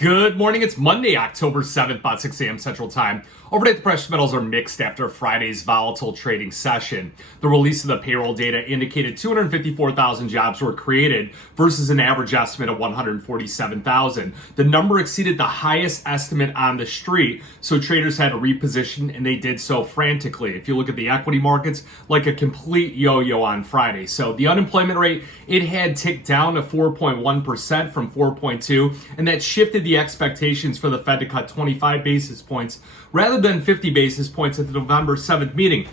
Good morning. It's Monday, October 7th, about 6 a.m. Central Time. Overnight, the precious metals are mixed after Friday's volatile trading session. The release of the payroll data indicated 254,000 jobs were created versus an average estimate of 147,000. The number exceeded the highest estimate on the street, so traders had to reposition, and they did so frantically. If you look at the equity markets, like a complete yo-yo on Friday. So the unemployment rate, it had ticked down to 4.1% from 4.2, and that shifted the expectations for the Fed to cut 25 basis points rather than 50 basis points at the November 7th meeting.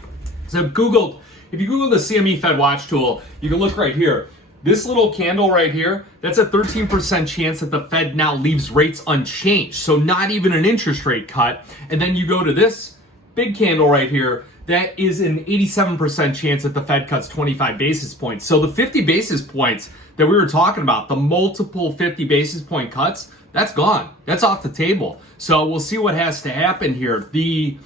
So if you Google the CME Fed Watch tool, you can look right here. This little candle right here, that's a 13% chance that the Fed now leaves rates unchanged. So not even an interest rate cut. And then you go to this big candle right here, that is an 87% chance that the Fed cuts 25 basis points. So the 50 basis points that we were talking about, the multiple 50 basis point cuts, that's gone. That's off the table. So we'll see what has to happen here. The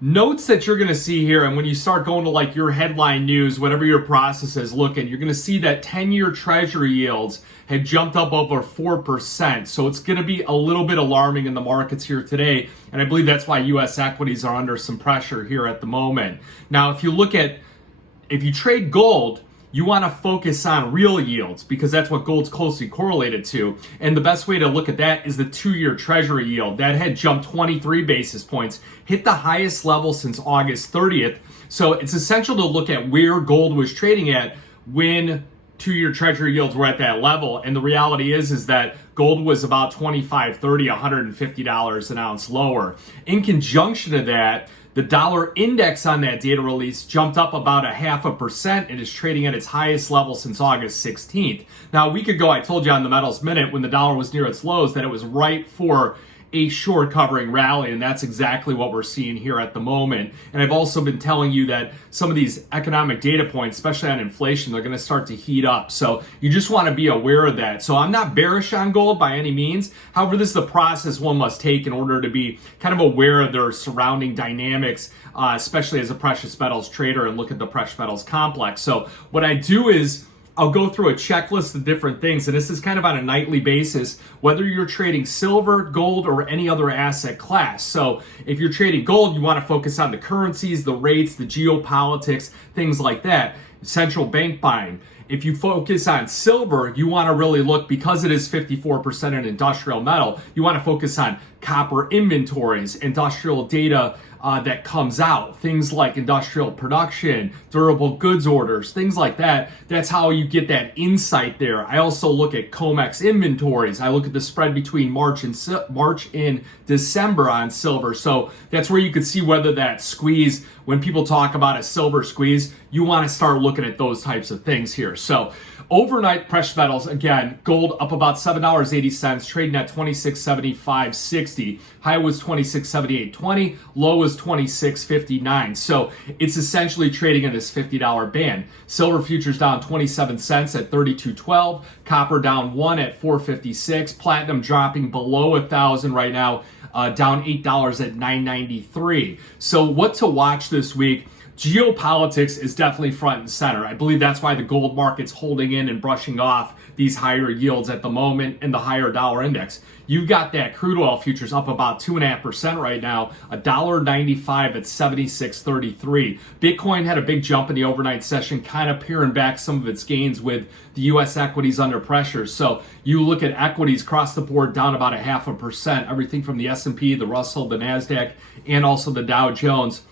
notes that you're going to see here, and when you start going to like your headline news, whatever your process is looking, you're going to see that 10-year treasury yields had jumped up over 4%. So it's going to be a little bit alarming in the markets here today. And I believe that's why U.S. equities are under some pressure here at the moment. Now, if you trade gold, you want to focus on real yields because that's what gold's closely correlated to. And the best way to look at that is the 2-year treasury yield. That had jumped 23 basis points, hit the highest level since August 30th. So it's essential to look at where gold was trading at when 2-year treasury yields were at that level. And the reality is that gold was about $25.30, $150 an ounce lower. In conjunction to that, the dollar index on that data release jumped up about 0.5% and is trading at its highest level since August 16th. Now, a week ago, I told you on the Metals Minute when the dollar was near its lows that it was ripe for a short covering rally, and that's exactly what we're seeing here at the moment. And I've also been telling you that some of these economic data points, especially on inflation, they're going to start to heat up. So you just want to be aware of that. So I'm not bearish on gold by any means. However, this is the process one must take in order to be kind of aware of their surrounding dynamics, especially as a precious metals trader, and look at the precious metals complex. So what I do is I'll go through a checklist of different things, and this is kind of on a nightly basis, whether you're trading silver, gold, or any other asset class. So if you're trading gold, you want to focus on the currencies, the rates, the geopolitics, things like that, central bank buying. If you focus on silver, you want to really look, because it is 54% an industrial metal, you want to focus on copper inventories, industrial data that comes out, things like industrial production, durable goods orders, things like that. That's how you get that insight there. I also look at COMEX inventories. I look at the spread between March and December on silver. So that's where you could see whether that squeeze, when people talk about a silver squeeze, you want to start looking at those types of things here. So overnight precious metals, again, gold up about $7.80, trading at 26.7560. High was 26.7820, low was 26.59. So it's essentially trading in this $50 band. Silver futures down 27 cents at 32.12. Copper down 1 at 4.56. Platinum dropping below 1,000 right now, down $8 at 9.93. So what to watch this week? Geopolitics is definitely front and center. I believe that's why the gold market's holding in and brushing off these higher yields at the moment and the higher dollar index. You've got that crude oil futures up about 2.5% right now, $1.95 at 76.33. Bitcoin had a big jump in the overnight session, kind of paring back some of its gains with the U.S. equities under pressure. So you look at equities across the board down about 0.5%, everything from the S&P, the Russell, the NASDAQ, and also the Dow Jones.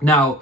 Now,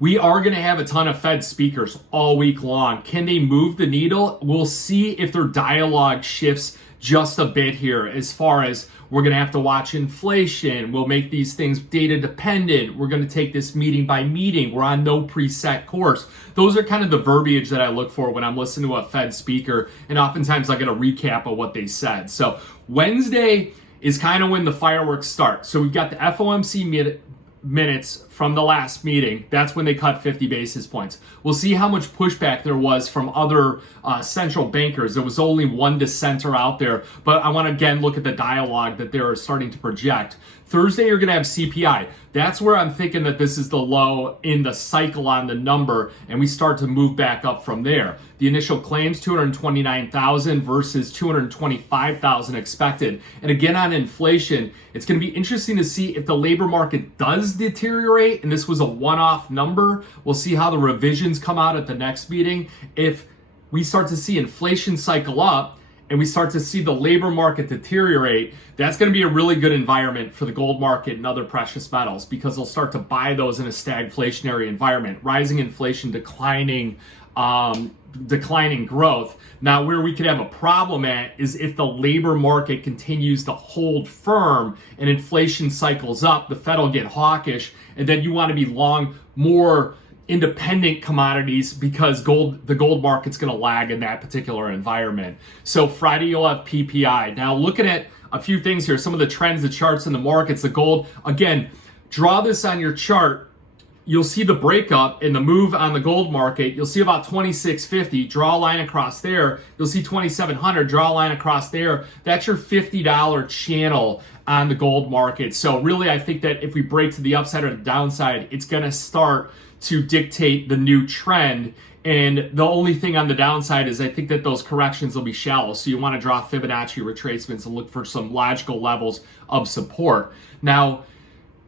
we are going to have a ton of Fed speakers all week long. Can they move the needle? We'll see if their dialogue shifts just a bit here, as far as we're going to have to watch inflation. We'll make these things data dependent. We're going to take this meeting by meeting. We're on no preset course. Those are kind of the verbiage that I look for when I'm listening to a Fed speaker, and oftentimes I get a recap of what they said. So Wednesday is kind of when the fireworks start. So we've got the FOMC minutes from the last meeting. That's when they cut 50 basis points. We'll see how much pushback there was from other central bankers. There was only one dissenter out there, but I want to again look at the dialogue that they're starting to project. Thursday, you're going to have CPI. that's where I'm thinking that this is the low in the cycle on the number, and we start to move back up from there. The initial claims, 229,000 versus 225,000 expected. And again, on inflation, it's going to be interesting to see if the labor market does deteriorate, and this was a one-off number. We'll see how the revisions come out at the next meeting. If we start to see inflation cycle up, and we start to see the labor market deteriorate, that's going to be a really good environment for the gold market and other precious metals, because they'll start to buy those in a stagflationary environment, rising inflation, declining growth. Now, where we could have a problem at is if the labor market continues to hold firm and inflation cycles up, the Fed will get hawkish, and then you want to be long more independent commodities because the gold market's going to lag in that particular environment. So Friday you'll have PPI. Now looking at a few things here, some of the trends, the charts in the markets, the gold, again, draw this on your chart. You'll see the breakup in the move on the gold market. You'll see about 2650, draw a line across there. You'll see 2700, draw a line across there. That's your $50 channel on the gold market. So really, I think that if we break to the upside or the downside, it's going to start to dictate the new trend. And the only thing on the downside is I think that those corrections will be shallow. So you want to draw Fibonacci retracements and look for some logical levels of support. Now,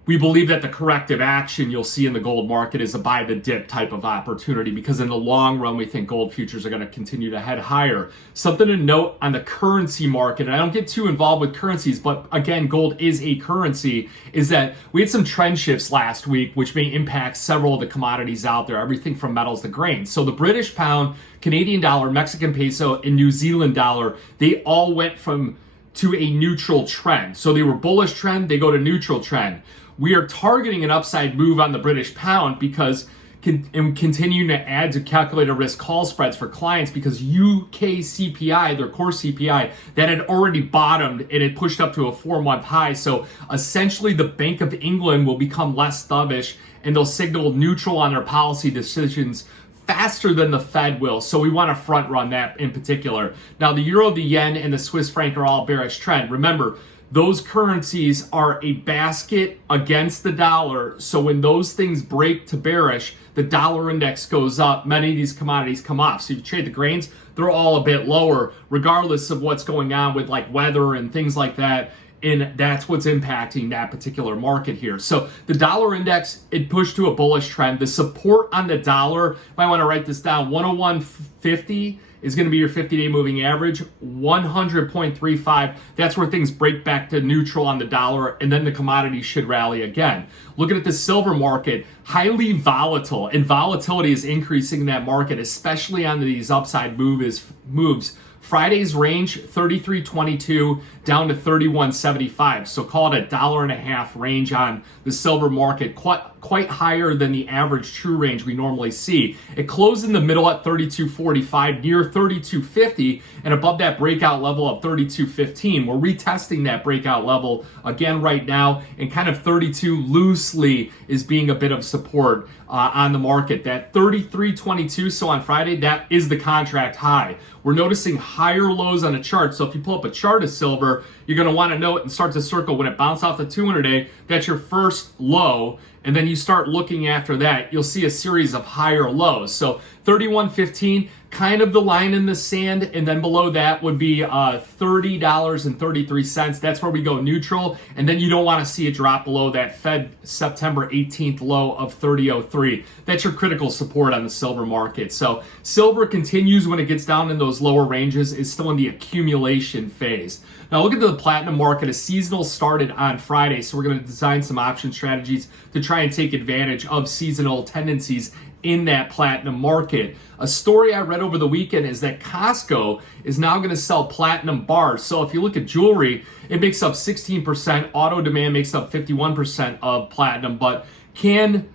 we believe that the corrective action you'll see in the gold market is a buy the dip type of opportunity, because in the long run, we think gold futures are going to continue to head higher. Something to note on the currency market, and I don't get too involved with currencies, but again, gold is a currency, is that we had some trend shifts last week, which may impact several of the commodities out there, everything from metals to grains. So the British pound, Canadian dollar, Mexican peso, and New Zealand dollar, they all went to a neutral trend. So they were bullish trend, they go to neutral trend. We are targeting an upside move on the British pound because and continuing to add to calculated risk call spreads for clients, because UK CPI, their core CPI, that had already bottomed and it pushed up to a 4-month high. So essentially the Bank of England will become less dovish and they'll signal neutral on their policy decisions faster than the Fed will. So we want to front run that in particular. Now the euro, the yen, and the Swiss franc are all bearish trend. Remember, those currencies are a basket against the dollar. So when those things break to bearish, the dollar index goes up. Many of these commodities come off. So if you trade the grains, they're all a bit lower, regardless of what's going on with like weather and things like that. And that's what's impacting that particular market here. So the dollar index, it pushed to a bullish trend. The support on the dollar, might want to write this down, 101.50 is going to be your 50-day moving average. 100.35, that's where things break back to neutral on the dollar, and then the commodity should rally again. Looking at the silver market, highly volatile, and volatility is increasing in that market, especially on these upside moves. Friday's range, 33.22 down to 31.75. So call it $1.50 range on the silver market, quite higher than the average true range we normally see. It closed in the middle at 32.45, near 32.50, and above that breakout level of 32.15. We're retesting that breakout level again right now, and kind of 32 loosely is being a bit of support on the market. That 33.22, so on Friday, that is the contract high. We're noticing higher lows on a chart. So if you pull up a chart of silver, you're going to want to note and start to circle when it bounced off the 200-day, that's your first low. And then you start looking after that, you'll see a series of higher lows. So 31.15, kind of the line in the sand. And then below that would be $30.33. That's where we go neutral. And then you don't want to see it drop below that Fed September 18th low of 30.03. That's your critical support on the silver market. So silver continues when it gets down in those lower ranges, is still in the accumulation phase. Now look at the platinum market. A seasonal started on Friday, so we're going to design some option strategies to try and take advantage of seasonal tendencies in that platinum market. A story I read over the weekend is that Costco is now going to sell platinum bars. So if you look at jewelry, it makes up 16%. Auto demand makes up 51% of platinum. But can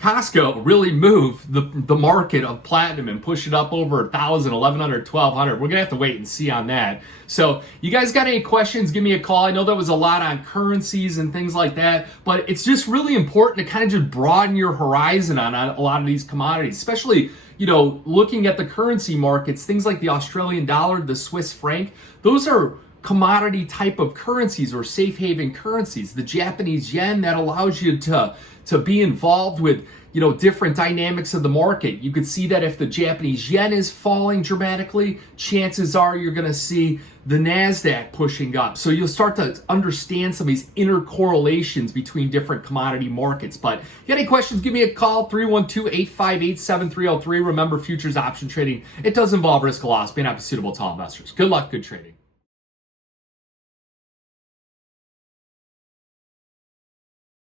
Costco really move the market of platinum and push it up over 1,000, 1,100, 1,200? We're going to have to wait and see on that. So you guys got any questions, give me a call. I know that was a lot on currencies and things like that, but it's just really important to kind of just broaden your horizon on a lot of these commodities, especially, you know, looking at the currency markets, things like the Australian dollar, the Swiss franc. Those are commodity type of currencies or safe haven currencies. The Japanese yen, that allows you to be involved with, different dynamics of the market. You could see that if the Japanese yen is falling dramatically, chances are you're going to see the NASDAQ pushing up. So you'll start to understand some of these intercorrelations between different commodity markets. But if you got any questions, give me a call, 312-858-7303. Remember, futures option trading, it does involve risk of loss, may not be suitable to all investors. Good luck, good trading.